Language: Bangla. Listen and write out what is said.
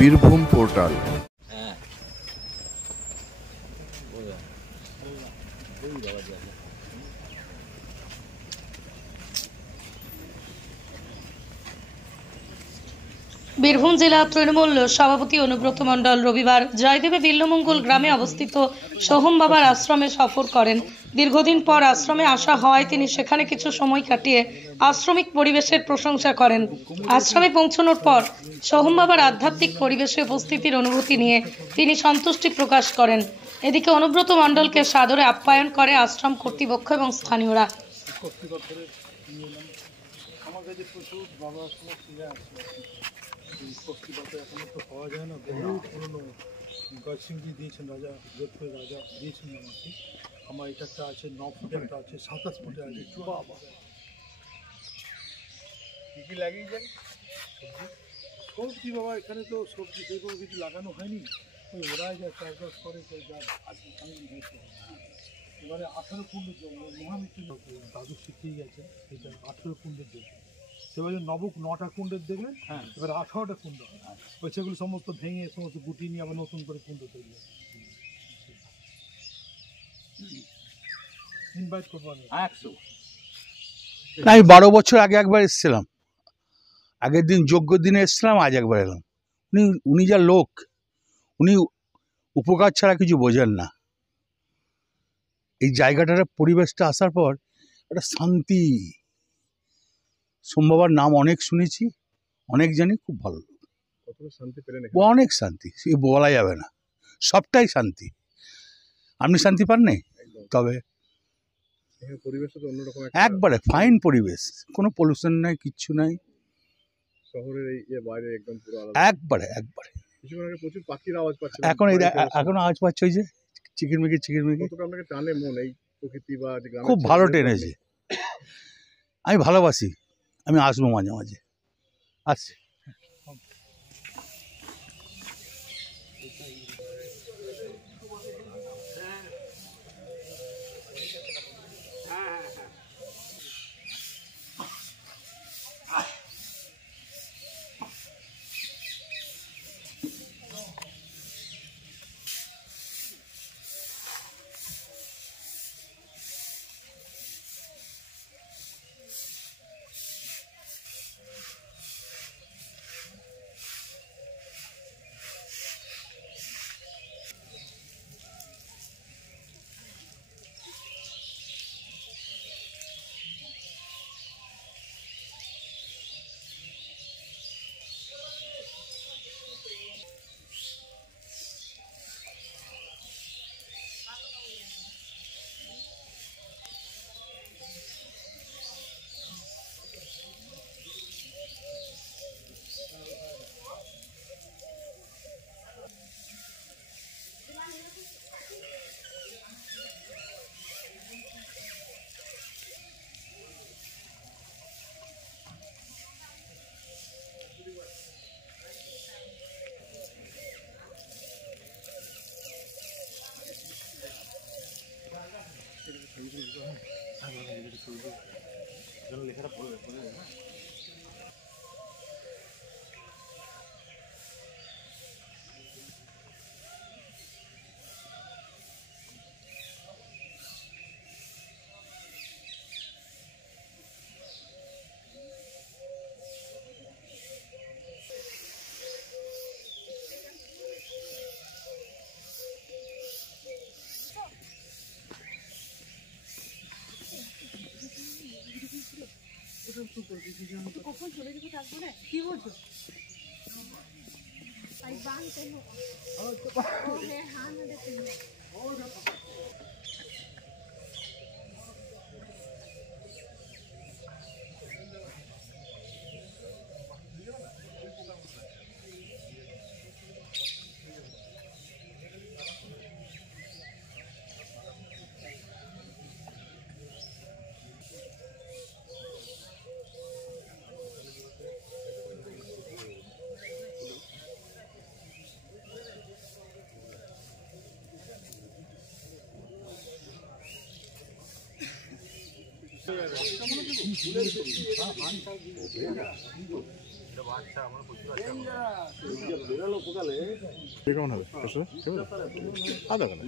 বীরভূম পোর্টাল। বীরভূম জেলা তৃণমূল সভাপতি অনুব্রত মণ্ডল রবিবার জয়দেবে বিল্লমঙ্গল গ্রামে অবস্থিত সোহম বাবার আশ্রমে সফর করেন। দীর্ঘদিন পর আশ্রমে আসা হওয়ায় তিনি সেখানে কিছু সময় কাটিয়ে আশ্রমিক পরিবেশের প্রশংসা করেন। আশ্রমে পৌঁছানোর পর সোহম বাবার আধ্যাত্মিক পরিবেশে উপস্থিতির অনুভূতি নিয়ে তিনি সন্তুষ্টি প্রকাশ করেন। এদিকে অনুব্রত মণ্ডলকে সাদরে আপ্যায়ন করে আশ্রম কর্তৃপক্ষ এবং স্থানীয়রা। এখনো তো পাওয়া যায় না, বহু পুরনো গজসিংজি দিয়েছেন, রাজা যোধপুরের রাজা দিয়েছেন আমাকে। আমার এটা একটা আছে 9 ফুটের, একটা আছে 27 ফুটের আছে। বাবা কী কী লাগিয়ে যায় সবজি? বাবা এখানে তো সবজি সেরকম কিছু লাগানো হয়নি, ওই ওরাই যা চাষবাস করে যা আজকে হয়েছে। এবারে 18 কুণ্ডের জন্য মহামৃত্যু দাদু শিখিয়ে গেছে, এটা 18 কুণ্ডের জন্য। সেবারে 9টা কুণ্ডের দেখবেন, এবার 18টা কুণ্ড হয়। ওই সেগুলো সমস্ত ভেঙে সমস্ত গুটি নিয়ে আবার নতুন করে কুণ্ড তৈরি হয়। ইনভাইট করবো আমি। আমি 12 বছর আগে একবার এসেছিলাম, আগের দিন যোগ্য দিনে এসেছিলাম, আজ একবার এলাম। উনি যা লোক, উনি উপকার ছাড়া কিছু বোঝেন না। এই জায়গাটার পরিবেশটা আসার পর একটা শান্তি। সোম বাবার নাম অনেক শুনেছি, অনেক জানি, খুব ভালো। অনেক শান্তি, সে বলা যাবে না, সবটাই শান্তি। আপনি শান্তি পান নাই? তবে একবারে ফাইন পরিবেশ, কোনো পলিউশন নাই, কিচ্ছু নাই, শহরের এই বাইরে একদম পুরো আলাদা। একবারে কিছুক্ষণ আগে প্রচুর পাখির আওয়াজ পাচ্ছি। এখনো আওয়াজ পাচ্ছে, ওই যে চিকিরমিকি। কতটা আপনাকে টানে মন এই প্রকৃতি বা গ্রামে? খুব ভালো টেনেছে। আমি ভালোবাসি, আমি আসবো মাঝে মাঝে, আসছি। কখন চলে যাবো তারপরে কি বলছো? কেমন হবে আধা ঘন্টা